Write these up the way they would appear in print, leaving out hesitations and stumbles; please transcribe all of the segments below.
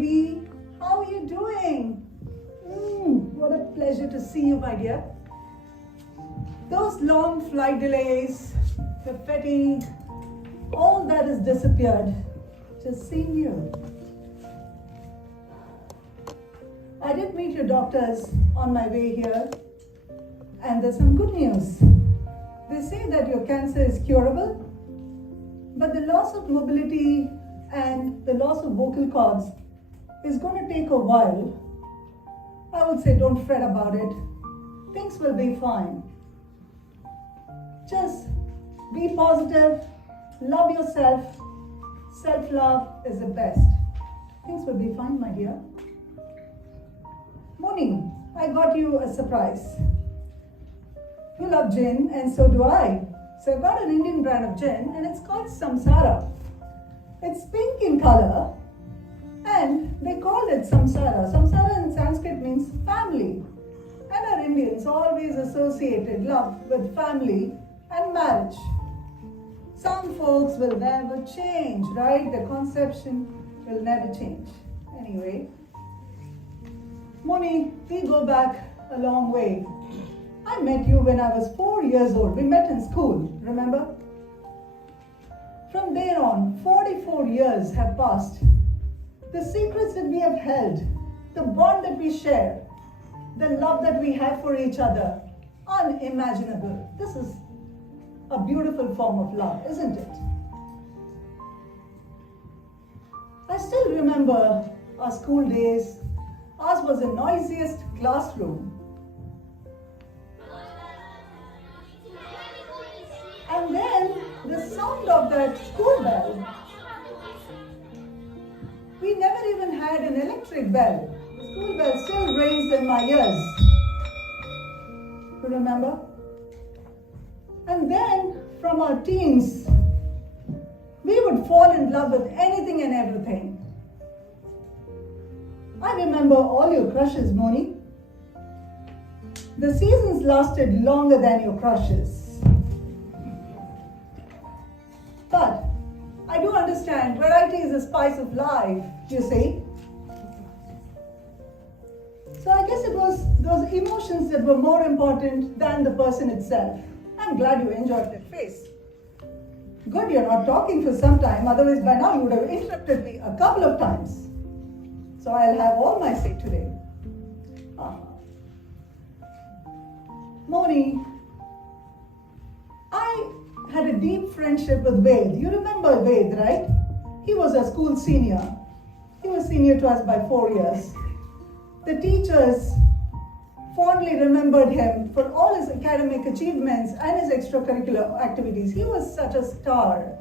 baby. How are you doing? What a pleasure to see you, my dear. Those long flight delays, the fatigue, all that has disappeared. Just seeing you. I did meet your doctors on my way here, and there's some good news. They say that your cancer is curable, but the loss of mobility and the loss of vocal cords is going to take a while. I would say don't fret about it. Things will be fine. Just be positive, love yourself. Self-love is the best. Things will be fine, my dear. Moni, I got you a surprise. You love gin and so do I. So I got an Indian brand of gin and it's called Samsara. It's pink in color and they call it Samsara. Samsara in Sanskrit means family. And our Indians always associated love with family and marriage. Some folks will never change, right? The conception will never change. Anyway, Moni, we go back a long way. I met you when I was 4 years old. We met in school, remember? From there on, 44 years have passed. The secrets that we have held, the bond that we share, the love that we have for each other, unimaginable. This is a beautiful form of love, isn't it? I still remember our school days. Ours was the noisiest classroom. And then the sound of that school bell. We never even had an electric bell. The school bell still rings in my ears. You remember? And then from our teens, we would fall in love with anything and everything. I remember all your crushes, Moni. The seasons lasted longer than your crushes. But I do understand variety is the spice of life, you see. So I guess it was those emotions that were more important than the person itself. I'm glad you enjoyed that face. Good, you're not talking for some time, otherwise by now you would have interrupted me a couple of times. So I'll have all my say today. Moni, I had a deep friendship with Ved. You remember Ved, right? He was a school senior. He was senior to us by 4 years. The teachers fondly remembered him for all his academic achievements and his extracurricular activities. He was such a star.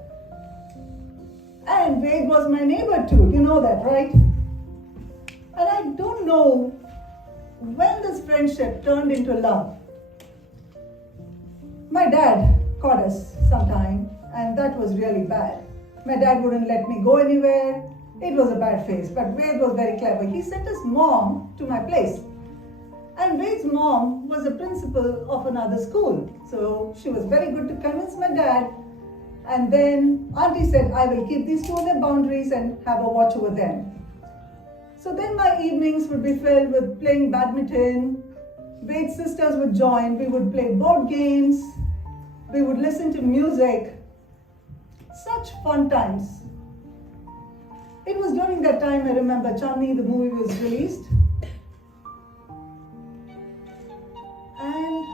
And Ved was my neighbor too. You know that, right? And I don't know when this friendship turned into love. My dad caught us sometime, and that was really bad. My dad wouldn't let me go anywhere. It was a bad phase, but Ved was very clever. He sent his mom to my place. And Ved's mom was a principal of another school. So she was very good to convince my dad. And then Auntie said, I will keep these two in their boundaries and have a watch over them. So then my evenings would be filled with playing badminton. Ved's sisters would join. We would play board games. We would listen to music. Such fun times. It was during that time, I remember, Chandni, the movie was released. And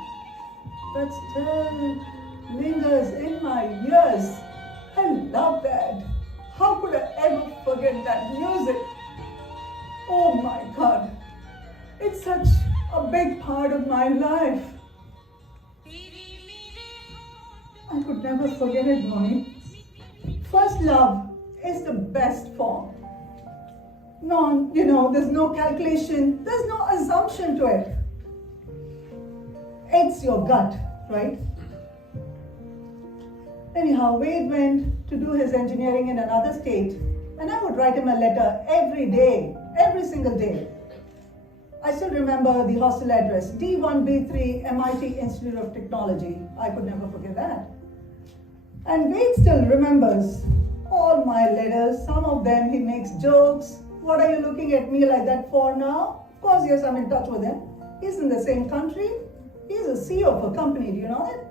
that still lingers in my ears. I love that. How could I ever forget that music? Oh my God. It's such a big part of my life. I could never forget it, Moni. First love is the best form. No, there's no calculation, there's no assumption to it. It's your gut, right? Anyhow, Ved went to do his engineering in another state, and I would write him a letter every day, every single day. I still remember the hostel address, D1B3 MIT Institute of Technology. I could never forget that. And Ved still remembers all my letters. Some of them he makes jokes, What are you looking at me like that for now? Of course, yes, I'm in touch with him. He's in the same country. He's a CEO of a company. Do you know that?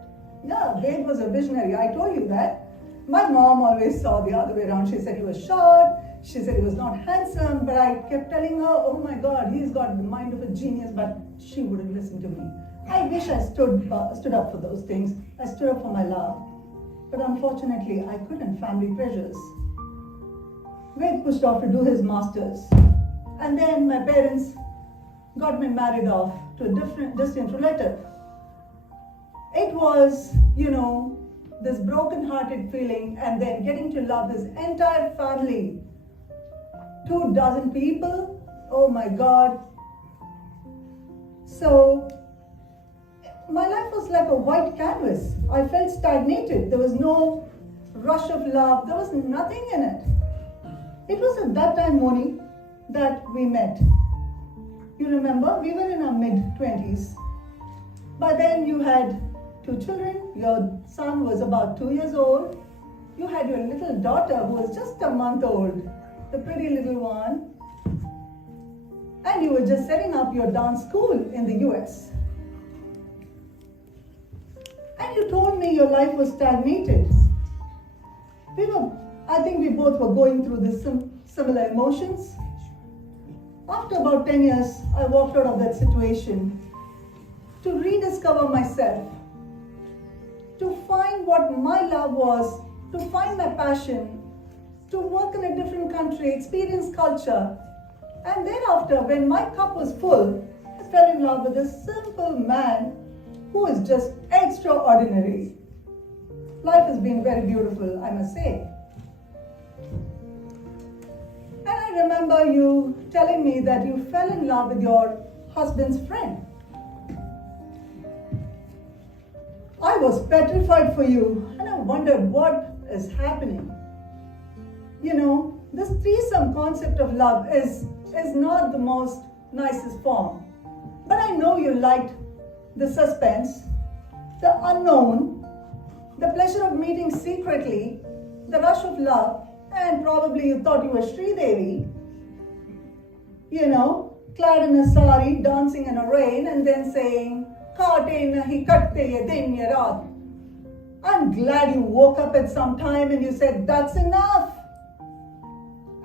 Yeah, Ved was a visionary. I told you that. My mom always saw the other way around. She said he was short. She said he was not handsome. But I kept telling her, oh my God, he's got the mind of a genius. But she wouldn't listen to me. I wish I stood up for those things. I stood up for my love. But unfortunately, I couldn't. Family pressures. Ved pushed off to do his masters. And then my parents got me married off to a distant relative. It was, this broken-hearted feeling, and then getting to love this entire family. 24 people. Oh my God. So, my life was like a white canvas. I felt stagnated. There was no rush of love. There was nothing in it. It was at that time, Moni, that we met. You remember, we were in our mid-20s. By then you had 2 children. Your son was about 2 years old. You had your little daughter who was just a month old, the pretty little one. And you were just setting up your dance school in the US. And you told me your life was stagnated. I think we both were going through this similar emotions. After about 10 years, I walked out of that situation to rediscover myself, to find what my love was, to find my passion, to work in a different country, experience culture. And thereafter, when my cup was full, I fell in love with a simple man who is just extraordinary. Life has been very beautiful, I must say. And I remember you telling me that you fell in love with your husband's friend. I was petrified for you, and I wondered what is happening. This threesome concept of love is not the most nicest form. But I know you liked the suspense, the unknown, the pleasure of meeting secretly, the rush of love, and probably you thought you were Sri Devi, clad in a sari, dancing in a rain, and then saying, "Kaate nahi katte ye din ye raat." I'm glad you woke up at some time and you said, "That's enough."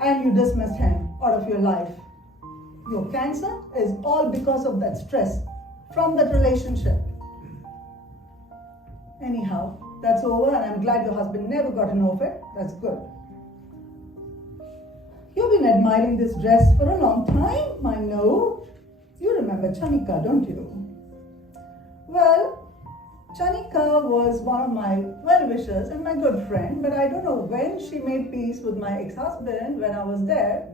And you dismissed him out of your life. Your cancer is all because of that stress from that relationship. Anyhow, that's over, and I'm glad your husband never got an offer. That's good. You've been admiring this dress for a long time, I know. You remember Chanika, don't you? Well, Chanika was one of my well-wishers and my good friend, but I don't know when she made peace with my ex-husband when I was there.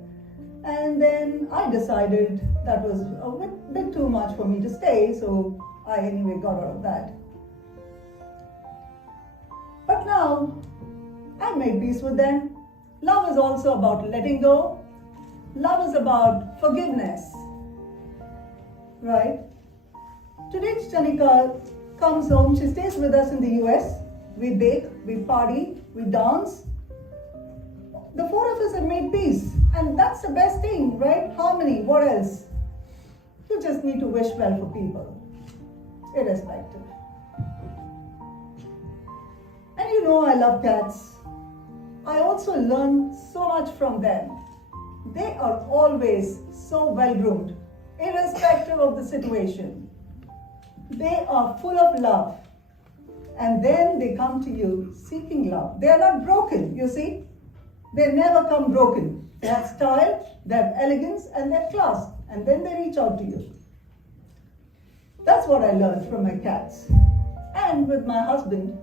And then I decided that was a bit too much for me to stay, so I anyway got out of that. But now, I've made peace with them. Love is also about letting go. Love is about forgiveness. Right? Today, Chanika comes home. She stays with us in the US. We bake, we party, we dance. The 4 of us have made peace. And that's the best thing, right? Harmony. What else? You just need to wish well for people, irrespective. And I love cats. I also learn so much from them. They are always so well groomed, irrespective of the situation. They are full of love. And then they come to you seeking love. They are not broken, you see. They never come broken. They have style, they have elegance, and they have class. And then they reach out to you. That's what I learned from my cats. And with my husband,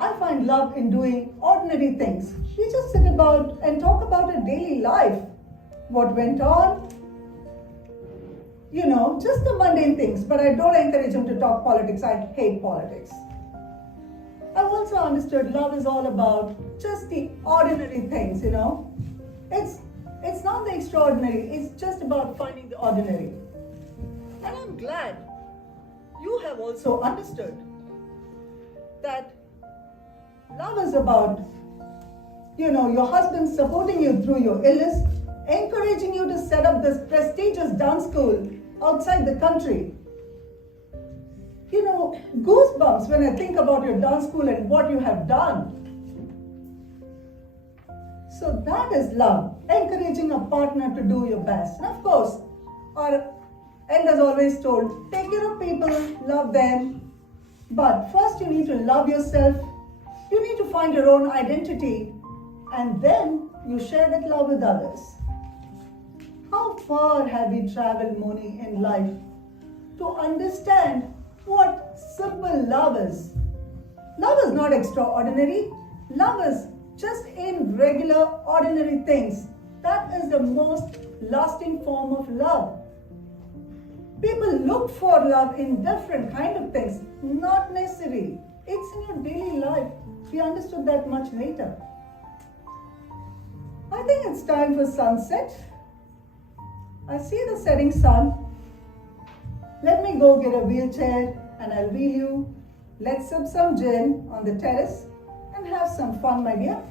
I find love in doing ordinary things. We just sit about and talk about our daily life. What went on, just the mundane things. But I don't encourage him to talk politics. I hate politics. I've also understood love is all about just the ordinary things, It's not the extraordinary. It's just about finding the ordinary. And I'm glad you have also understood that love is about, your husband supporting you through your illness, encouraging you to set up this prestigious dance school outside the country. You know, goosebumps when I think about your dance school and what you have done. So that is love, encouraging a partner to do your best. And of course, our elders always told, take care of people, love them. But first you need to love yourself. You need to find your own identity. And then you share that love with others. How far have we traveled, Moni, in life to understand what simple love is? Love is not extraordinary. Love is just in regular, ordinary things. That is the most lasting form of love. People look for love in different kind of things. Not necessary. It's in your daily life. We understood that much later. I think it's time for sunset. I see the setting sun. Let me go get a wheelchair and I'll wheel you. Let's sip some gin on the terrace and have some fun, my dear.